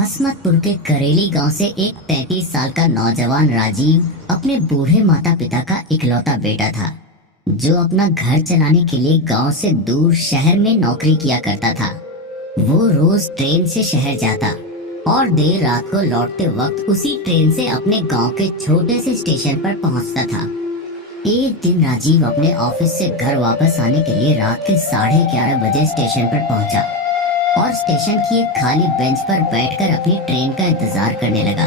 आसमतपुर के करेली गांव से एक 33 साल का नौजवान राजीव अपने बूढ़े माता पिता का इकलौता बेटा था, जो अपना घर चलाने के लिए गांव से दूर शहर में नौकरी किया करता था। वो रोज ट्रेन से शहर जाता और देर रात को लौटते वक्त उसी ट्रेन से अपने गांव के छोटे से स्टेशन पर पहुंचता था। एक दिन राजीव अपने ऑफिस से घर वापस आने के लिए रात के 11:30 बजे स्टेशन पर पहुंचा और स्टेशन की एक खाली बेंच पर बैठकर अपनी ट्रेन का इंतजार करने लगा।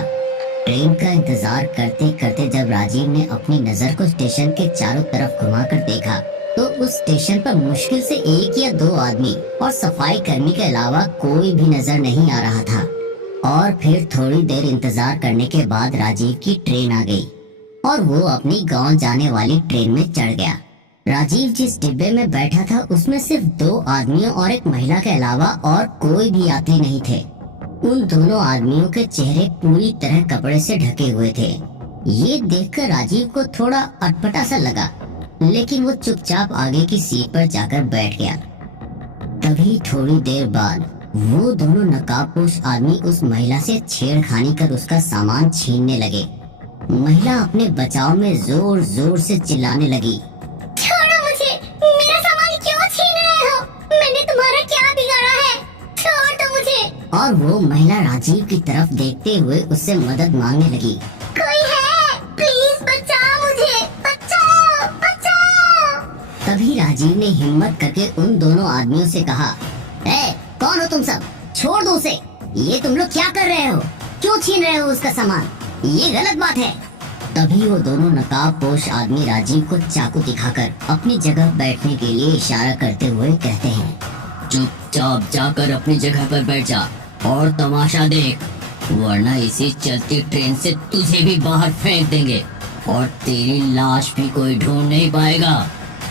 ट्रेन का इंतजार करते करते जब राजीव ने अपनी नजर को स्टेशन के चारों तरफ घुमाकर देखा तो उस स्टेशन पर मुश्किल से 1 या 2 आदमी और सफाई कर्मी के अलावा कोई भी नजर नहीं आ रहा था। और फिर थोड़ी देर इंतजार करने के बाद राजीव की ट्रेन आ गई और वो अपनी गांव जाने वाली ट्रेन में चढ़ गया। राजीव जिस डिब्बे में बैठा था उसमें सिर्फ 2 आदमियों और एक महिला के अलावा और कोई भी यात्री नहीं थे। उन दोनों आदमियों के चेहरे पूरी तरह कपड़े से ढके हुए थे। ये देखकर राजीव को थोड़ा अटपटा सा लगा, लेकिन वो चुपचाप आगे की सीट पर जाकर बैठ गया। तभी थोड़ी देर बाद वो दोनों नकाबपोश आदमी उस महिला से छेड़खानी कर उसका सामान छीनने लगे। महिला अपने बचाव में जोर जोर से चिल्लाने लगी, छोड़ो मुझे, मेरा सामान क्यों छीन रहे हो? मैंने तुम्हारा क्या बिगाड़ा है? छोड़ दो मुझे। और वो महिला राजीव की तरफ देखते हुए उससे मदद मांगने लगी। कोई है? प्लीज बचाओ मुझे, बचाओ, बचाओ। तभी राजीव ने हिम्मत करके उन दोनों आदमियों से कहा, कौन हो तुम सब? छोड़ दो उसे। ये तुम लोग क्या कर रहे हो? क्यों छीन रहे हो उसका सामान? ये गलत बात है। तभी वो दोनों नकाबपोश आदमी राजीव को चाकू दिखाकर अपनी जगह बैठने के लिए इशारा करते हुए कहते हैं, चुपचाप जाकर अपनी जगह पर बैठ जा और तमाशा देख, वरना इसी चलती ट्रेन से तुझे भी बाहर फेंक देंगे और तेरी लाश भी कोई ढूंढ नहीं पाएगा।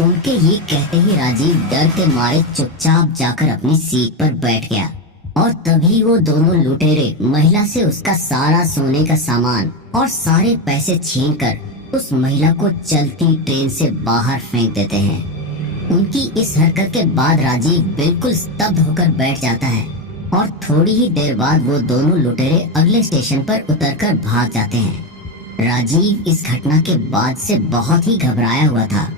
उनके ये कहते ही राजीव डर के मारे चुपचाप जाकर अपनी सीट पर बैठ गया। और तभी वो दोनों लुटेरे महिला से उसका सारा सोने का सामान और सारे पैसे छीनकर उस महिला को चलती ट्रेन से बाहर फेंक देते हैं। उनकी इस हरकत के बाद राजीव बिल्कुल स्तब्ध होकर बैठ जाता है और थोड़ी ही देर बाद वो दोनों लुटेरे अगले स्टेशन पर उतरकर भाग जाते हैं। राजीव इस घटना के बाद से बहुत ही घबराया हुआ था,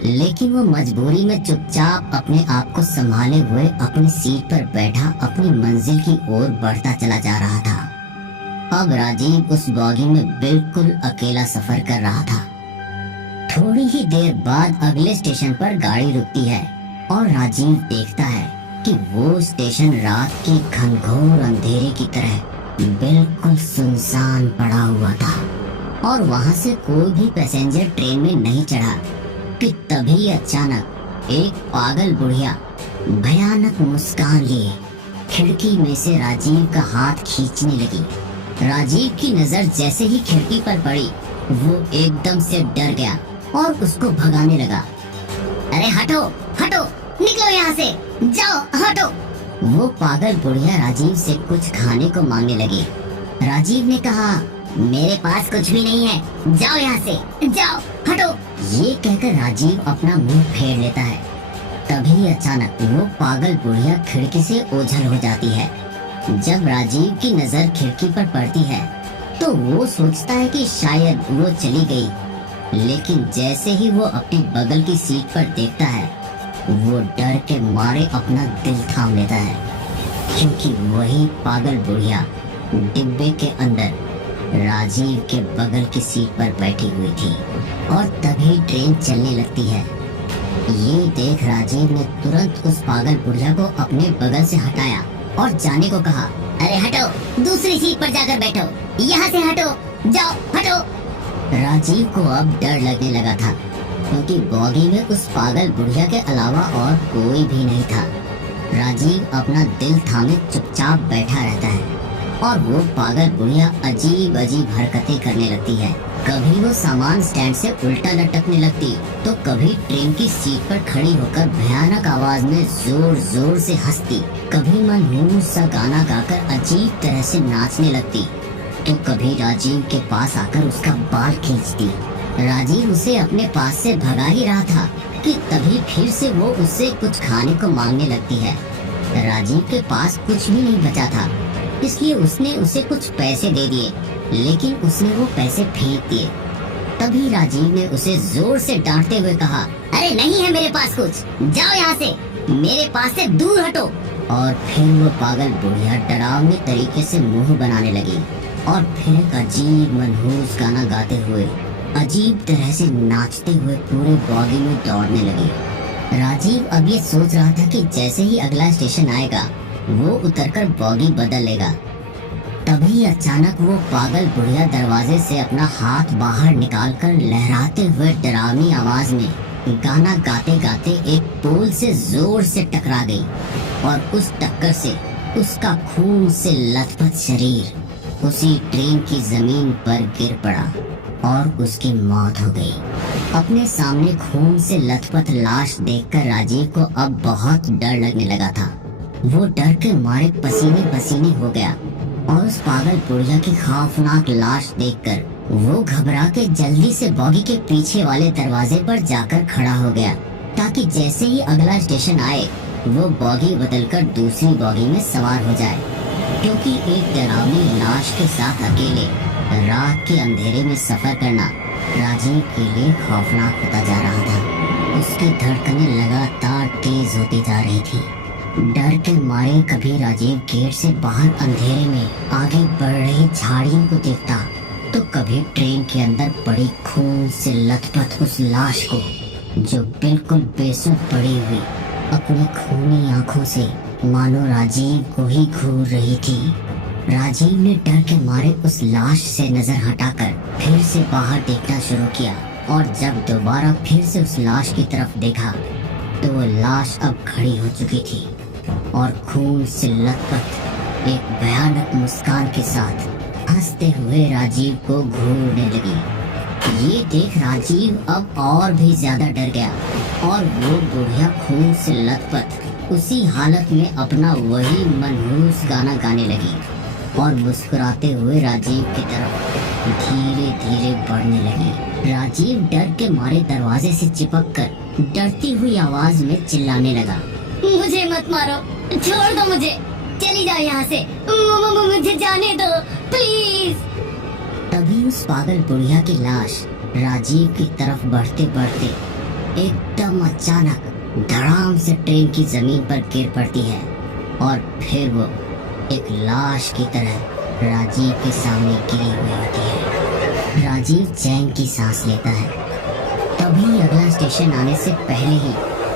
लेकिन वो मजबूरी में चुपचाप अपने आप को संभाले हुए अपनी सीट पर बैठा अपनी मंजिल की ओर बढ़ता चला जा रहा था। अब राजीव उस बॉगी में बिल्कुल अकेला सफर कर रहा था। थोड़ी ही देर बाद अगले स्टेशन पर गाड़ी रुकती है और राजीव देखता है कि वो स्टेशन रात के घनघोर अंधेरे की तरह बिल्कुल सुनसान पड़ा हुआ था और वहाँ से कोई भी पैसेंजर ट्रेन में नहीं चढ़ा कि तभी अचानक एक पागल बुढ़िया भयानक मुस्कान लिए खिड़की में से राजीव का हाथ खींचने लगी। राजीव की नजर जैसे ही खिड़की पर पड़ी वो एकदम से डर गया और उसको भगाने लगा। अरे हटो हटो, निकलो यहाँ से, जाओ हटो। वो पागल बुढ़िया राजीव से कुछ खाने को मांगने लगी। राजीव ने कहा, मेरे पास कुछ भी नहीं है, जाओ यहाँ से, जाओ हटो। ये कहकर राजीव अपना मुंह फेर लेता है। तभी अचानक वो पागल बुढ़िया खिड़की से ओझल हो जाती है। जब राजीव की नजर खिड़की पर पड़ती है तो वो सोचता है कि शायद वो चली गई, लेकिन जैसे ही वो अपनी बगल की सीट पर देखता है वो डर के मारे अपना दिल थाम लेता है, क्योंकि वही पागल बुढ़िया डिब्बे के अंदर राजीव के बगल की सीट पर बैठी हुई थी। और तभी ट्रेन चलने लगती है। ये देख राजीव ने तुरंत उस पागल बुढ़िया को अपने बगल से हटाया और जाने को कहा, अरे हटो, दूसरी सीट पर जाकर बैठो, यहाँ से हटो, जाओ हटो। राजीव को अब डर लगने लगा था, क्योंकि बॉगी में उस पागल बुढ़िया के अलावा और कोई भी नहीं था। राजीव अपना दिल थामे चुपचाप बैठा रहता है और वो पागल बुढ़िया अजीब अजीब हरकतें करने लगती है। कभी वो सामान स्टैंड से उल्टा लटकने लगती तो कभी ट्रेन की सीट पर खड़ी होकर भयानक आवाज में जोर जोर से हंसती, कभी मनहूस सा गाना गाकर अजीब तरह से नाचने लगती, तो कभी राजीव के पास आकर उसका बाल खींचती। राजीव उसे अपने पास से भगा ही रहा था कि तभी फिर से वो उससे कुछ खाने को मांगने लगती है। राजीव के पास कुछ भी नहीं बचा था इसलिए उसने उसे कुछ पैसे दे दिए, लेकिन उसने वो पैसे फेंक दिए। तभी राजीव ने उसे जोर से डांटते हुए कहा, अरे नहीं है मेरे पास कुछ, जाओ यहाँ से, मेरे पास से दूर हटो। और फिर वो पागल बुढ़िया डरावने तरीके से मुंह बनाने लगी और फिर एक अजीब मनहूस गाना गाते हुए अजीब तरह से नाचते हुए पूरे बॉगी में दौड़ने लगी। राजीव अब ये सोच रहा था कि जैसे ही अगला स्टेशन आएगा वो उतरकर बॉगी बदल लेगा। तभी अचानक वो पागल बुढ़िया दरवाजे से अपना हाथ बाहर निकालकर लहराते हुए डरावनी आवाज में गाना गाते गाते एक पोल से जोर से टकरा गई और उस टक्कर से उसका खून से लथपथ शरीर उसी ट्रेन की जमीन पर गिर पड़ा और उसकी मौत हो गई। अपने सामने खून से लथपथ लाश देखकर राजीव को अब बहुत डर लगने लगा था। वो डर के मारे पसीने पसीने हो गया और उस पागल बुढ़िया की खौफनाक लाश देखकर वो घबरा के जल्दी से बॉगी के पीछे वाले दरवाजे पर जाकर खड़ा हो गया, ताकि जैसे ही अगला स्टेशन आए वो बॉगी बदलकर दूसरी बॉगी में सवार हो जाए, क्योंकि एक डरावनी लाश के साथ अकेले रात के अंधेरे में सफर करना राजीव के लिए खौफनाक होता जा रहा था। उसकी धड़कनें लगातार तेज होती जा रही थी। डर के मारे कभी राजीव गेट से बाहर अंधेरे में आगे बढ़ रही झाड़ियों को देखता, तो कभी ट्रेन के अंदर पड़ी खून से लथपथ उस लाश को जो बिल्कुल बेसुध पड़ी हुई अपनी खूनी आंखों से मानो राजीव को ही घूर रही थी। राजीव ने डर के मारे उस लाश से नजर हटाकर फिर से बाहर देखना शुरू किया और जब दोबारा फिर से उस लाश की तरफ देखा तो वो लाश अब खड़ी हो चुकी थी और खून से लथपथ एक भयानक मुस्कान के साथ हंसते हुए राजीव को घूरने लगी। ये देख राजीव अब और भी ज्यादा डर गया और वो बुढ़िया खून से लथपथ उसी हालत में अपना वही मनहूस गाना गाने लगी और मुस्कुराते हुए राजीव की तरफ धीरे धीरे बढ़ने लगी। राजीव डर के मारे दरवाजे से चिपक कर डरती हुई आवाज में चिल्लाने लगा, मुझे मत मारो, छोड़ दो मुझे, चली जाओ यहाँ से, मुझे जाने दो प्लीज। तभी उस पागल बुढ़िया की लाश राजीव की तरफ बढ़ते बढ़ते एकदम अचानक धड़ाम से ट्रेन की जमीन पर गिर पड़ती है और फिर वो एक लाश की तरह राजीव के सामने गिरी हुई होती है। राजीव चैन की सांस लेता है। तभी अगला स्टेशन आने से पहले ही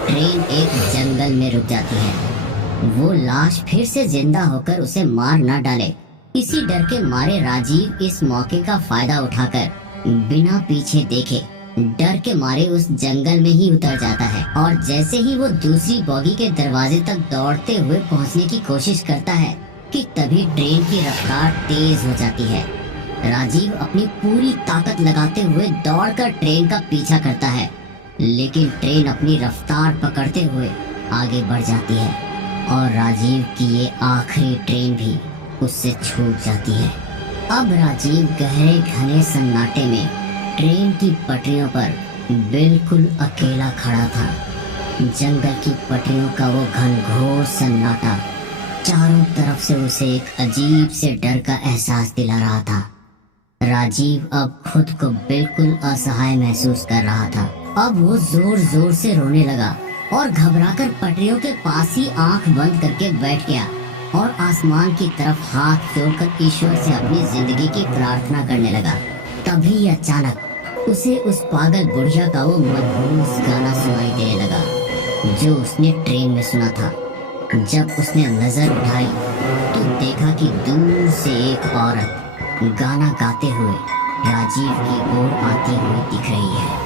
ट्रेन एक जंगल में रुक जाती है। वो लाश फिर से जिंदा होकर उसे मार न डाले, इसी डर के मारे राजीव इस मौके का फायदा उठाकर बिना पीछे देखे डर के मारे उस जंगल में ही उतर जाता है और जैसे ही वो दूसरी बॉगी के दरवाजे तक दौड़ते हुए पहुंचने की कोशिश करता है कि तभी ट्रेन की रफ्तार तेज हो जाती है। राजीव अपनी पूरी ताकत लगाते हुए दौड़कर ट्रेन का पीछा करता है, लेकिन ट्रेन अपनी रफ्तार पकड़ते हुए आगे बढ़ जाती है और राजीव की ये आखिरी ट्रेन भी उससे छूट जाती है। अब राजीव गहरे घने सन्नाटे में ट्रेन की पटरियों पर बिल्कुल अकेला खड़ा था। जंगल की पटरियों का वो घनघोर सन्नाटा चारों तरफ से उसे एक अजीब से डर का एहसास दिला रहा था। राजीव अब खुद को बिल्कुल असहाय महसूस कर रहा था। अब वो जोर जोर से रोने लगा और घबराकर पटरियों के पास ही आंख बंद करके बैठ गया और आसमान की तरफ हाथ जोड़कर ईश्वर से अपनी जिंदगी की प्रार्थना करने लगा। तभी अचानक उसे उस पागल बुढ़िया का वो मनहूस गाना सुनाई देने लगा जो उसने ट्रेन में सुना था। जब उसने नजर उठाई तो देखा कि दूर से एक औरत गाना गाते हुए राजीव की ओर आती हुई दिख रही है।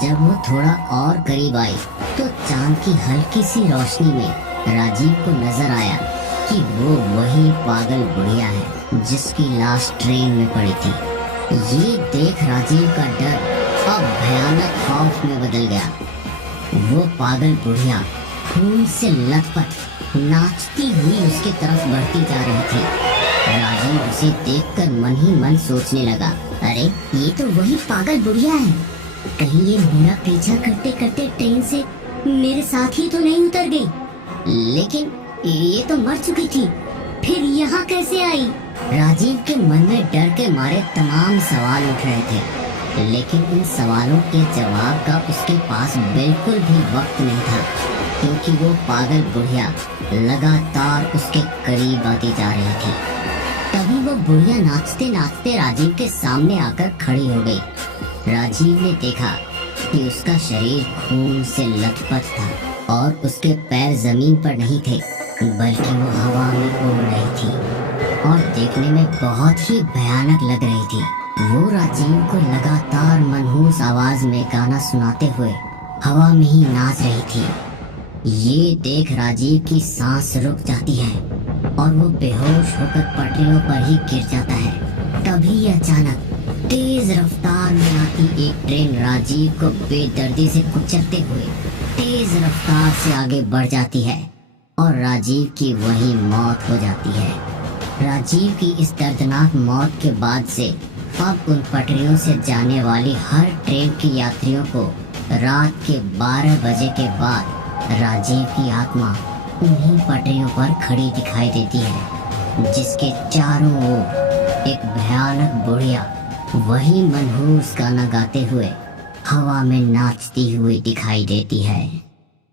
जब वो थोड़ा और करीब आई तो चांद की हल्की सी रोशनी में राजीव को नजर आया कि वो वही पागल बुढ़िया है जिसकी लाश ट्रेन में पड़ी थी। ये देख राजीव का डर अब भयानक खौफ में बदल गया। वो पागल बुढ़िया खून से लथपथ नाचती हुई उसके तरफ बढ़ती जा रही थी। राजीव उसे देखकर मन ही मन सोचने लगा, अरे ये तो वही पागल बुढ़िया है, कहीं ये मेरा पीछा करते करते ट्रेन से मेरे साथ ही तो नहीं उतर गई। लेकिन ये तो मर चुकी थी, फिर यहाँ कैसे आई? राजीव के मन में डर के मारे तमाम सवाल उठ रहे थे, लेकिन इन सवालों के जवाब का उसके पास बिल्कुल भी वक्त नहीं था, क्योंकि वो पागल बुढ़िया लगातार उसके करीब आती जा रही थी। तभी वो बुढ़िया नाचते नाचते राजीव के सामने आकर खड़ी हो गई। राजीव ने देखा कि उसका शरीर खून से लथपथ था और उसके पैर जमीन पर नहीं थे, बल्कि वो हवा में उड़ रही थी और देखने में बहुत ही भयानक लग रही थी। वो राजीव को लगातार मनहूस आवाज में गाना सुनाते हुए हवा में ही नाच रही थी। ये देख राजीव की सांस रुक जाती है और वो बेहोश होकर पटरियों पर ही गिर जाता है। तभी अचानक तेज रफ्तार में आती एक ट्रेन राजीव को बेदर्दी से कुचलते हुए तेज रफ्तार से आगे बढ़ जाती है और राजीव की वही मौत हो जाती है। राजीव की इस दर्दनाक मौत के बाद से अब उन पटरियों से जाने वाली हर ट्रेन के यात्रियों को रात के 12 बजे के बाद राजीव की आत्मा उन्हीं पटरियों पर खड़ी दिखाई देती है, जिसके चारों ओर एक भयानक बुढ़िया वही मनहूस गाना गाते हुए हवा में नाचती हुई दिखाई देती है।